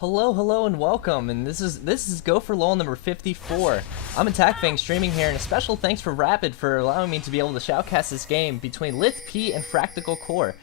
Hello, and welcome. And this is Go4Lol number 54. I'm Attackfang streaming here, and a special thanks for Rapid for allowing me to be able to shoutcast this game between Lithp and Fractal Core.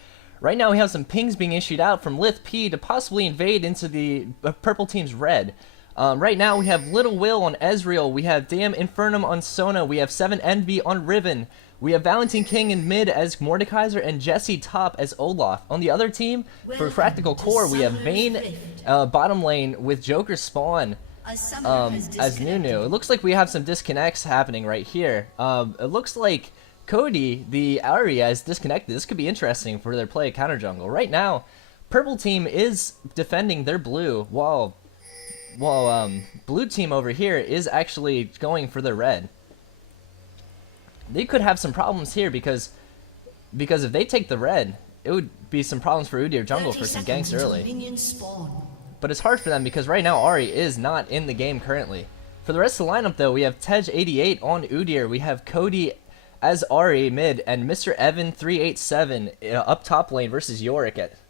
Right now we have some pings being issued out from Lithp to possibly invade into the purple team's red. Right now we have Little Will on Ezreal, we have Damn Infernum on Sona, we have 7 Envy on Riven, we have Valentine King in mid as Mordekaiser and Jesse top as Olaf. On the other team, for Fractal Core, we have Vayne bottom lane with Joker Spawn as Nunu. It looks like we have some disconnects happening right here. It looks like Cody, the Ahri, is disconnected. This could be interesting for their play counter jungle. Right now, purple team is defending their blue, while blue team over here is actually going for their red. They could have some problems here because if they take the red, it would be some problems for Udyr jungle for some ganks early. But it's hard for them because right now Ahri is not in the game currently. For the rest of the lineup though, we have Tej88 on Udyr, we have Cody as Ahri mid, and Mr. Evan 387 up top lane versus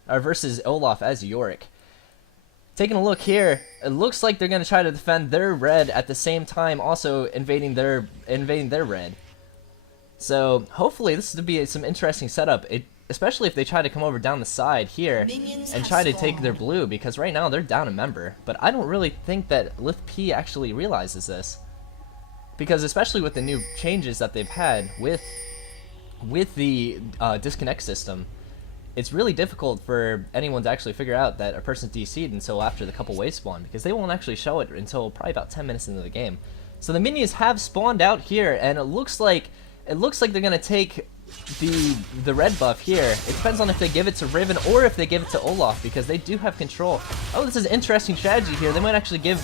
versus Olaf as Yorick. Taking a look here, it looks like they're gonna try to defend their red at the same time, also invading their red. So hopefully this is to be some interesting setup, especially if they try to come over down the side here and try to take their blue, because right now they're down a member. But I don't really think that Lithp actually realizes this, because especially with the new changes that they've had with the disconnect system, it's really difficult for anyone to actually figure out that a person's DC'd until after the couple waves spawn, because they won't actually show it until probably about 10 minutes into the game. So the minions have spawned out here, and it looks like they're gonna take the red buff here. It depends on if they give it to Riven or if they give it to Olaf, because they do have control. Oh, this is an interesting strategy here. They might actually give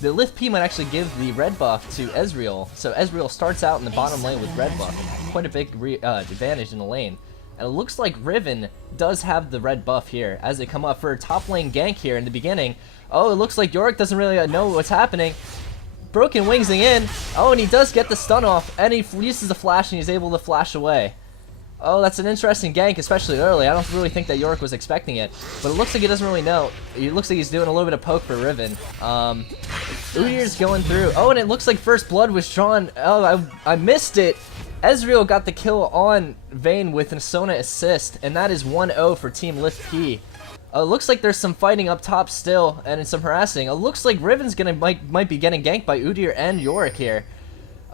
the Lithp might actually give the red buff to Ezreal, so Ezreal starts out in the bottom lane with red buff. Quite a big advantage in the lane. And it looks like Riven does have the red buff here as they come up for a top lane gank here in the beginning. Oh, it looks like Yorick doesn't really know what's happening. Broken wingsing in. Oh, and he does get the stun off, and he uses the flash, and he's able to flash away. Oh, that's an interesting gank, especially early. I don't really think that Yorick was expecting it, but it looks like he doesn't really know. It looks like he's doing a little bit of poke for Riven. Udyr's going through. Oh, and it looks like first blood was drawn. Oh, I missed it. Ezreal got the kill on Vayne with a Sona assist, and that is 1-0 for Team Lithp. Looks like there's some fighting up top still, and some harassing. It looks like Riven's might be getting ganked by Udyr and Yorick here.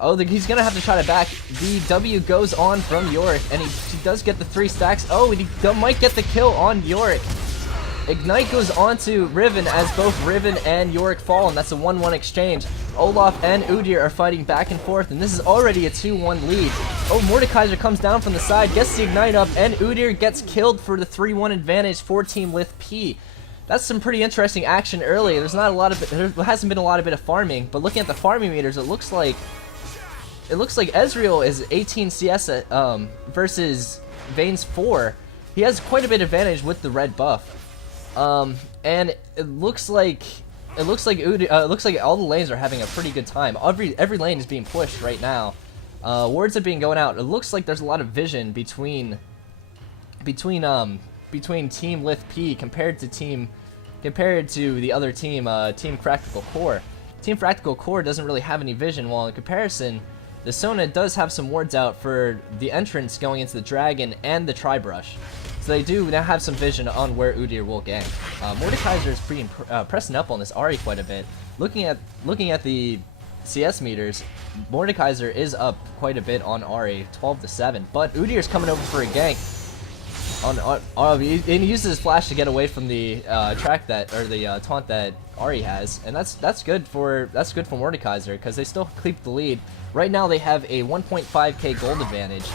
Oh, he's gonna have to try to back. The W goes on from Yorick, and he does get the 3 stacks. Oh, and he might get the kill on Yorick. Ignite goes on to Riven as both Riven and Yorick fall, and that's a 1-1 exchange. Olaf and Udyr are fighting back and forth, and this is already a 2-1 lead. Oh, Mordekaiser comes down from the side, gets the Ignite up, and Udyr gets killed for the 3-1 advantage for Team Lithp. That's some pretty interesting action early. There hasn't been a lot of farming, but looking at the farming meters, it looks like Ezreal is 18 CS versus Vayne's 4. He has quite a bit of advantage with the red buff. And it looks like all the lanes are having a pretty good time. Every lane is being pushed right now. Wards are being going out. It looks like there's a lot of vision between Team Lithp compared to the other team, Team Fractal Core. Team Fractal Core doesn't really have any vision, while in comparison, the Sona does have some wards out for the entrance going into the dragon and the Tri-Brush. So they do now have some vision on where Udyr will gank. Mordekaiser is pressing up on this Ahri quite a bit. Looking at the CS meters, Mordekaiser is up quite a bit on Ahri, 12-7. But Udyr's coming over for a gank. He uses his flash to get away from the taunt that Ahri has, and that's good for Mordekaiser because they still keep the lead. Right now they have a 1.5k gold advantage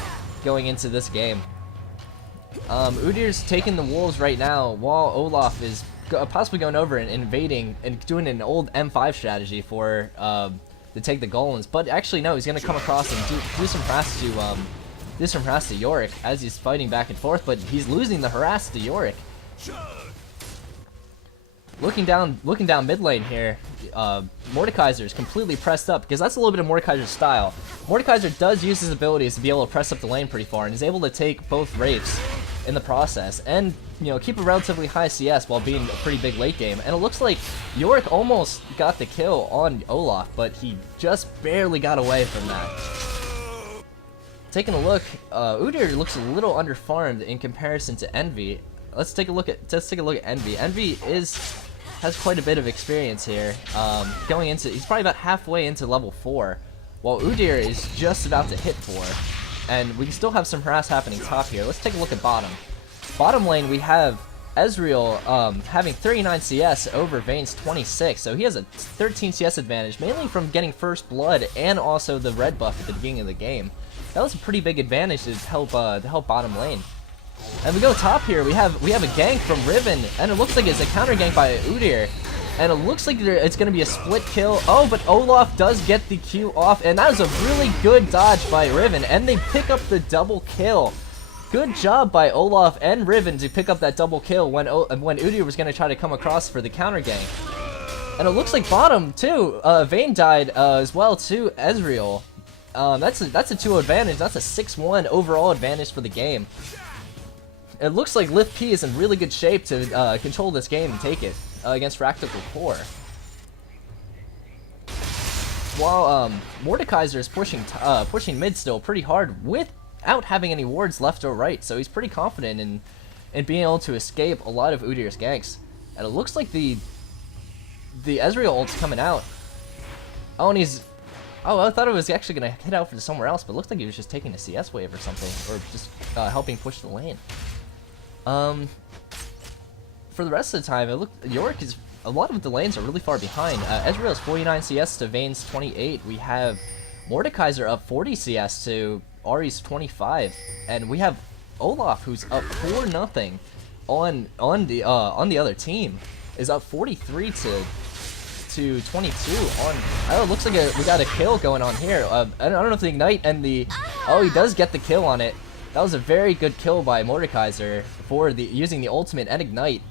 going into this game. Udyr's taking the wolves right now, while Olaf is possibly going over and invading and doing an old M5 strategy to take the golems. But actually, no, he's going to come across and do some harass to Yorick as he's fighting back and forth, but he's losing the harass to Yorick. Looking down mid lane here, Mordekaiser is completely pressed up, because that's a little bit of Mordekaiser's style. Mordekaiser does use his abilities to be able to press up the lane pretty far, and is able to take both Wraiths in the process, and keep a relatively high CS while being a pretty big late game. And it looks like Yorick almost got the kill on Olaf, but he just barely got away from that. Taking a look, Udyr looks a little underfarmed in comparison to Envy. Let's take a look at Envy. Envy has quite a bit of experience here. He's probably about halfway into level 4, while Udyr is just about to hit 4. And we still have some harass happening top here. Let's take a look at bottom. Bottom lane, we have Ezreal having 39 CS over Vayne's 26, so he has a 13 CS advantage, mainly from getting first blood and also the red buff at the beginning of the game. That was a pretty big advantage to help bottom lane. And we go top here, we have a gank from Riven, and it looks like it's a counter gank by Udyr. And it looks like it's going to be a split kill. Oh, but Olaf does get the Q off, and that was a really good dodge by Riven, and they pick up the double kill. Good job by Olaf and Riven to pick up that double kill when Udyr was going to try to come across for the counter gank. And it looks like bottom too. Vayne died as well to Ezreal. That's a 2-0 advantage. That's a 6-1 overall advantage for the game. It looks like Lithp is in really good shape to control this game and take it against Fractal Core. While Mordekaiser is pushing mid still pretty hard without having any wards left or right, so he's pretty confident in being able to escape a lot of Udyr's ganks. And it looks like the Ezreal ult's coming out. Oh, and he's... Oh, I thought it was actually going to hit out for somewhere else, but it looked like he was just taking a CS wave or something, or just helping push the lane. For the rest of the time, Yorick is... A lot of the lanes are really far behind. Ezreal's 49 CS to Vayne's 28. We have Mordekaiser up 40 CS to Ahri's 25, and we have Olaf who's up 4-0 on the other team, is up 43 to 22 on. Oh, it looks like we got a kill going on here. I don't know if the ignite and the... Oh, he does get the kill on it. That was a very good kill by Mordekaiser for using the ultimate and ignite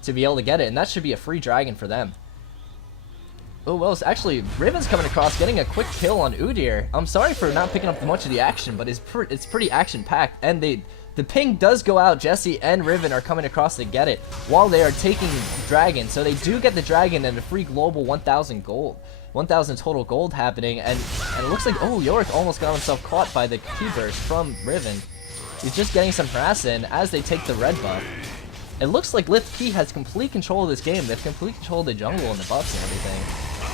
to be able to get it, and that should be a free dragon for them. Oh, well, it's actually Riven's coming across, getting a quick kill on Udyr. I'm sorry for not picking up much of the action, but it's pretty action-packed, and the ping does go out. Jesse and Riven are coming across to get it while they are taking dragon, so they do get the dragon and a free global 1,000 gold. 1,000 total gold happening, and it looks like, oh, Yorick almost got himself caught by the Q-burst from Riven. He's just getting some harass in as they take the red buff. It looks like Lithp has complete control of this game. They've complete control of the jungle and the buffs and everything.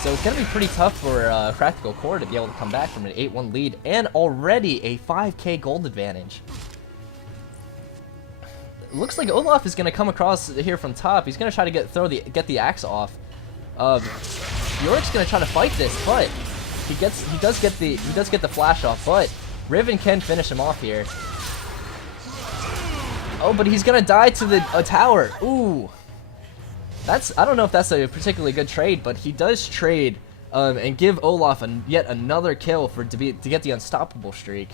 So it's going to be pretty tough for Practical Core to be able to come back from an 8-1 lead and already a 5k gold advantage. It looks like Olaf is going to come across here from top. He's going to try to get the axe off. Yorick's going to try to fight this, but he does get the flash off, but Riven can finish him off here. Oh, but he's gonna die to the tower. Ooh, I don't know if that's a particularly good trade, but he does trade and give Olaf yet another kill to get the unstoppable streak.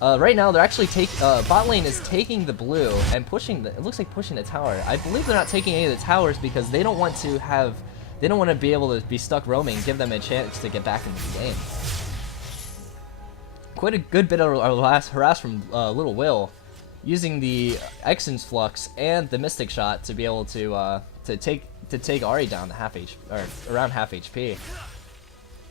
Right now they're actually bot lane is taking the blue and pushing it looks like pushing the tower. I believe they're not taking any of the towers because they don't want to be able to be stuck roaming and give them a chance to get back into the game. Quite a good bit of harass from Little Will, using the Exon's Flux and the Mystic Shot to be able to take Ahri down to around half HP.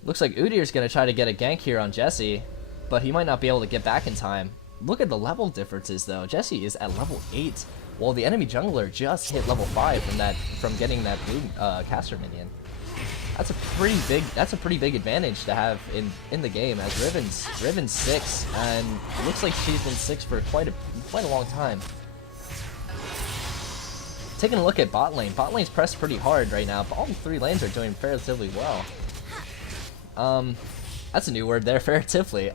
Looks like Udyr's gonna try to get a gank here on Jesse, but he might not be able to get back in time. Look at the level differences though. Jesse is at level 8, while the enemy jungler just hit level 5 from getting that blue caster minion. That's a pretty big advantage to have in the game, as Riven's 6, and it looks like she's been 6 for quite a long time. Taking a look at bot lane. Bot lane's pressed pretty hard right now, but all 3 lanes are doing relatively well. That's a new word there, faratively.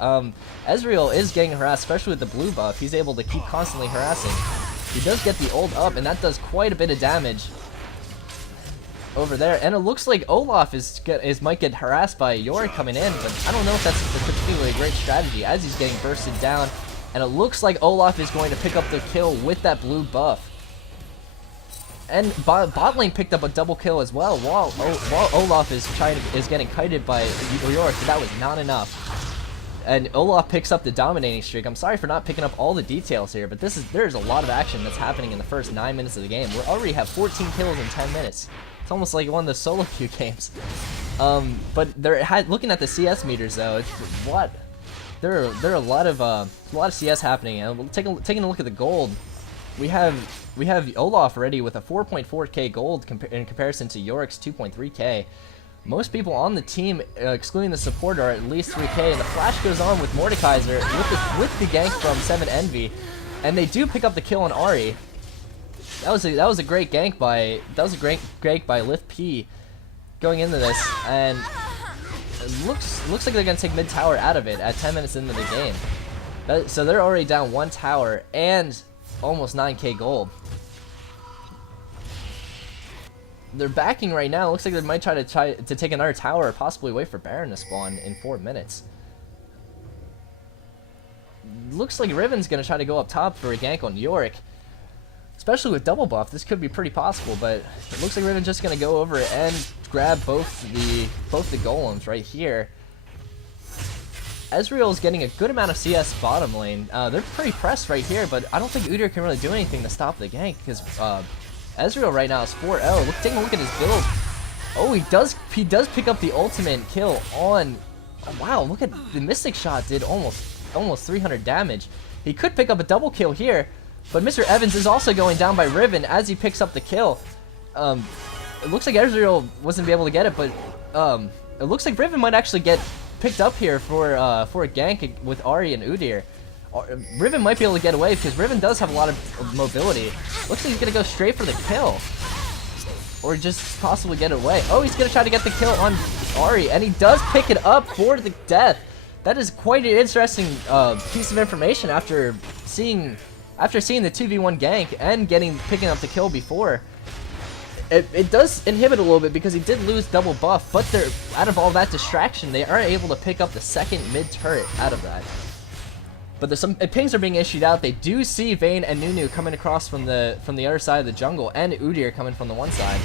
Ezreal is getting harassed, especially with the blue buff. He's able to keep constantly harassing. He does get the ult up, and that does quite a bit of damage over there, and it looks like Olaf might get harassed by Yorick coming in, but I don't know if that's a particularly great strategy as he's getting bursted down, and it looks like Olaf is going to pick up the kill with that blue buff. And bot lane picked up a double kill as well, while Olaf is getting kited by Yorick, but that was not enough. and Olaf picks up the dominating streak. I'm sorry for not picking up all the details here, but there's a lot of action that's happening in the first 9 minutes of the game. We already have 14 kills in 10 minutes. It's almost like one of the solo queue games. But looking at the CS meters though, it's what there are a lot of CS happening. And taking a look at the gold, we have Olaf already with a 4.4k gold in comparison to Yorick's 2.3k. Most people on the team, excluding the support, are at least 3k, and the flash goes on with Mordekaiser with the gank from 7 Envy, and they do pick up the kill on Ahri. That was a great gank by Lithp going into this, and it looks like they're gonna take mid tower out of it at 10 minutes into the game. So they're already down 1 tower and almost 9k gold. They're backing right now. Looks like they might try to take another tower, or possibly wait for Baron to spawn in 4 minutes. Looks like Riven's gonna try to go up top for a gank on Yorick. Especially with double buff, this could be pretty possible, but it looks like Riven's just gonna go over and grab both the golems right here. Ezreal's getting a good amount of CS bottom lane. They're pretty pressed right here, but I don't think Udyr can really do anything to stop the gank, because Ezreal right now is 4-0. Take a look at his build. Oh, he does pick up the ultimate kill on. Oh, wow, look at the Mystic Shot did almost 300 damage. He could pick up a double kill here, but Mr. Evans is also going down by Riven as he picks up the kill. It looks like Ezreal wasn't able to get it, but it looks like Riven might actually get picked up here for a gank with Ahri and Udyr. Riven might be able to get away because Riven does have a lot of mobility. Looks like he's gonna go straight for the kill, or just possibly get away. Oh, he's gonna try to get the kill on Ahri, and he does pick it up for the death. That is quite an interesting piece of information after seeing the 2v1 gank and picking up the kill before. It does inhibit a little bit because he did lose double buff, but out of all that distraction, they are able to pick up the second mid turret out of that. But there's some pings are being issued out. They do see Vayne and Nunu coming across from the other side of the jungle, and Udyr coming from the one side.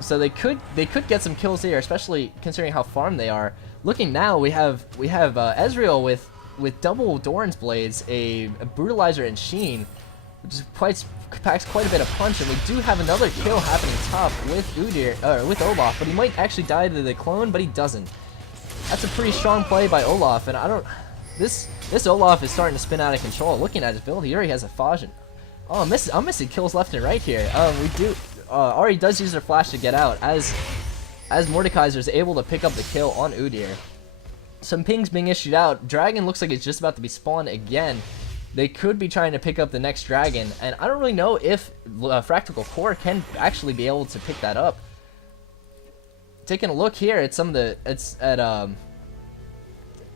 So they could get some kills here, especially considering how farmed they are. Looking now, we have Ezreal with double Doran's blades, a brutalizer and Sheen, which packs quite a bit of punch, and we do have another kill happening top with with Olaf, but he might actually die to the clone, but he doesn't. That's a pretty strong play by Olaf, and this Olaf is starting to spin out of control. Looking at his build, he already has a Fajin. Oh, I'm missing kills left and right here. Ahri does use her flash to get out as Mordekaiser is able to pick up the kill on Udyr. Some pings being issued out. Dragon looks like it's just about to be spawned again. They could be trying to pick up the next dragon, and I don't really know if Fractal Core can actually be able to pick that up. Taking a look here at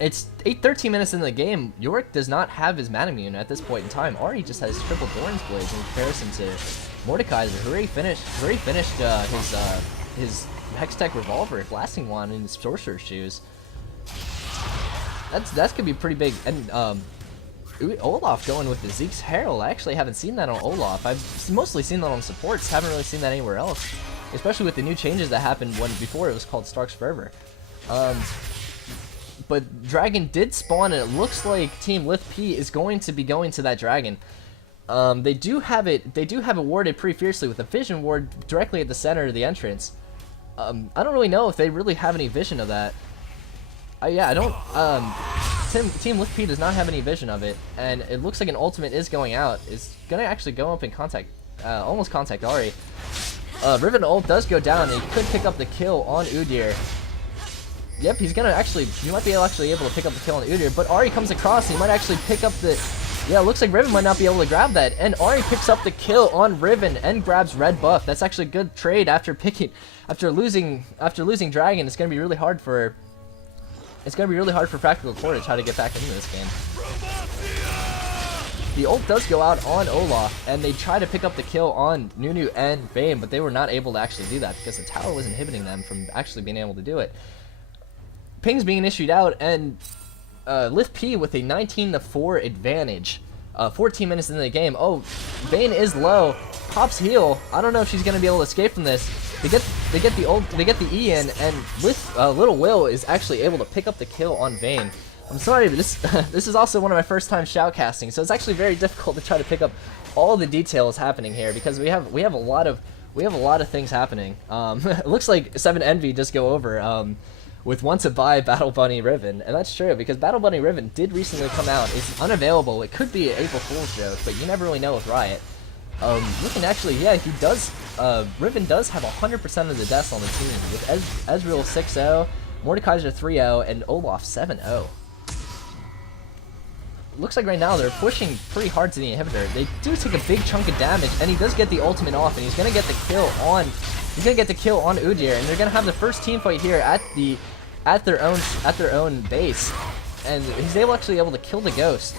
it's 13 minutes into the game. Yorick does not have his Manamune at this point in time. Ahri just has triple Doran's blades in comparison to Mordekaiser, who already finished his Hextech Revolver, Blasting Wand, and his Sorcerer's Shoes. That's gonna be pretty big. And Olaf going with the Zeke's Herald. I actually haven't seen that on Olaf. I've mostly seen that on supports. Haven't really seen that anywhere else, especially with the new changes that happened before it was called Stark's Fervor. But Dragon did spawn, and it looks like Team Lithp is going to be going to that Dragon. They do have it warded pretty fiercely with a vision ward directly at the center of the entrance. I don't really know if they really have any vision of that. Yeah, I don't. Team Lithp does not have any vision of it, and it looks like an ultimate is going out. It's gonna actually go up and almost contact Ahri. Riven ult does go down, and he could pick up the kill on Udyr. Yep, he might be able to pick up the kill on Udyr, but Ahri comes across, and he might actually pick up the. Yeah, it looks like Riven might not be able to grab that, and Ahri picks up the kill on Riven and grabs red buff. That's actually a good trade after losing Dragon. It's gonna be really hard for Fractal Core to try to get back into this game. The ult does go out on Olaf, and they try to pick up the kill on Nunu and Vayne, but they were not able to actually do that because the tower was inhibiting them from actually being able to do it. Pings being issued out, and Lithp with a 19-4 advantage. 14 minutes into the game. Oh, Vayne is low. Pops heal. I don't know if she's gonna be able to escape from this. They get the E in, and Little Will is actually able to pick up the kill on Vayne. I'm sorry, but this this is also one of my first time shoutcasting, so it's actually very difficult to try to pick up all the details happening here because we have a lot of things happening. It looks like 7 Envy just go over with want to buy Battle Bunny Riven, and that's true because Battle Bunny Riven did recently come out. It's unavailable. It could be an April Fool's joke, but you never really know with Riot. Looking actually, yeah, he does. Riven does have 100% of the deaths on the team with Ezreal 6-0, Mordekaiser 3-0, and Olaf 7-0. Looks like right now they're pushing pretty hard to the inhibitor. They do take a big chunk of damage, and he does get the ultimate off, and he's gonna get the kill on. He's gonna get the kill on Udyr, and they're gonna have the first team fight here at their own base, and he's actually able to kill the ghost.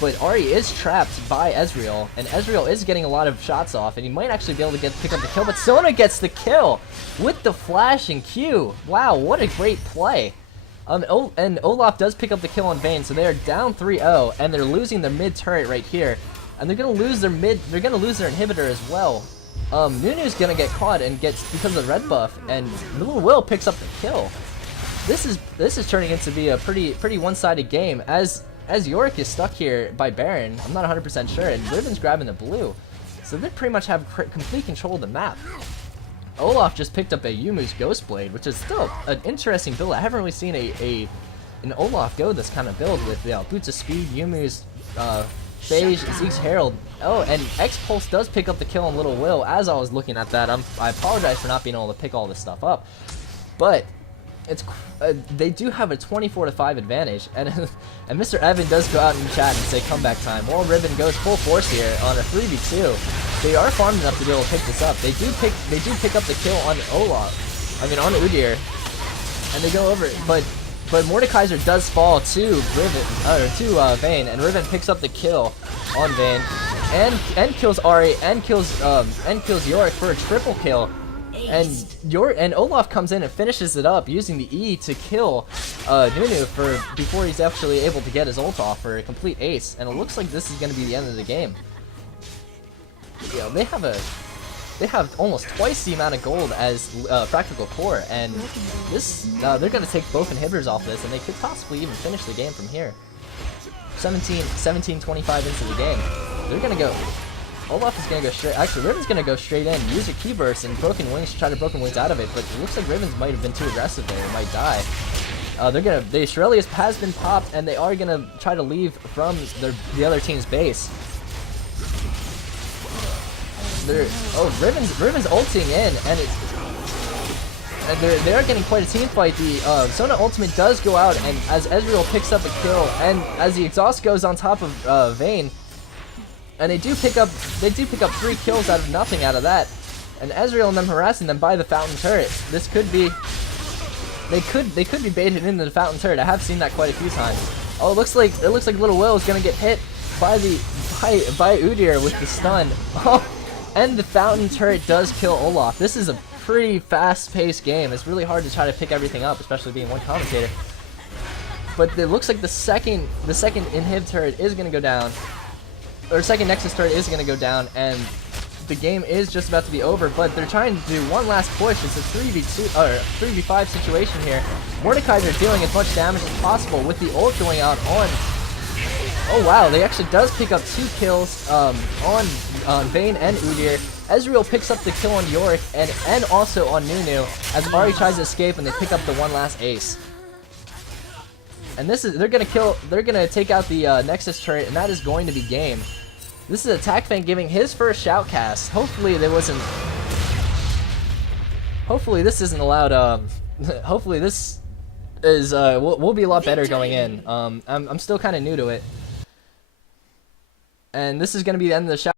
But Ahri is trapped by Ezreal, and Ezreal is getting a lot of shots off, and he might actually be able to pick up the kill. But Sona gets the kill with the flash and Q. Wow, what a great play! And Olaf does pick up the kill on Vayne, so they are down 3-0, and they're losing their mid turret right here, and they're gonna lose their inhibitor as well. Nunu's gonna get caught and gets because of the red buff, and Little Will picks up the kill. This is turning into be a pretty one-sided game as Yorick is stuck here by Baron. I'm not 100% sure, and Riven's grabbing the blue, so they pretty much have complete control of the map. Olaf just picked up a Yumu's Ghostblade, which is still an interesting build. I haven't really seen an Olaf go this kind of build with Boots of Speed, Yumu's Phage, Zeke's Herald. Oh, and X-Pulse does pick up the kill on Little Will. As I was looking at that, I apologize for not being able to pick all this stuff up, but it's they do have a 24-5 advantage, and and Mr. Evan does go out in chat and say comeback time. While Riven goes full force here on a 3v2, they are farmed enough to be able to pick this up. They do pick up the kill on Olaf, on Udyr, and they go over it. But Mordekaiser does fall to Vayne, and Riven picks up the kill on Vayne, and kills Ahri, and kills Yorick for a triple kill. And Olaf comes in and finishes it up using the E to kill Nunu before he's actually able to get his ult off for a complete ace. And it looks like this is going to be the end of the game. Yeah, they have almost twice the amount of gold as Fractal Core, and they're going to take both inhibitors off this, and they could possibly even finish the game from here. 17-25 into the game, they're going to go. Olaf is going to go straight. Actually, Riven's going to go straight in, use a key burst and Broken Wings to try to Broken Wings out of it, but it looks like Riven's might have been too aggressive there and might die. The Shurelius has been popped, and they are going to try to leave from the other team's base. Riven's ulting in, and they're getting quite a team fight. The Sona ultimate does go out, and as Ezreal picks up a kill, and as the exhaust goes on top of Vayne, and they do pick up 3 kills out of nothing out of that, and Ezreal and them harassing them by the fountain turret. This could be they could be baited into the fountain turret. I have seen that quite a few times. Oh, it looks like Little Will is gonna get hit by Udyr with the stun. Oh, and the fountain turret does kill Olaf. This is a pretty fast-paced game. It's really hard to try to pick everything up, especially being one commentator. But it looks like the second inhib turret is gonna go down. Or second Nexus turret is going to go down, and the game is just about to be over, but they're trying to do one last push. It's a 3v2 or 3v5 situation here. Mordekaiser dealing as much damage as possible with the ult going out on. Oh wow, they actually does pick up 2 kills on Vayne and Udyr. Ezreal picks up the kill on Yorick and also on Nunu as Ahri tries to escape, and they pick up the one last ace. And they're gonna take out the Nexus turret, and that is going to be game. This is Attackfang giving his first shoutcast. Hopefully this isn't allowed. Hopefully this is will be a lot better going in. I'm still kind of new to it, and this is gonna be the end of the shout.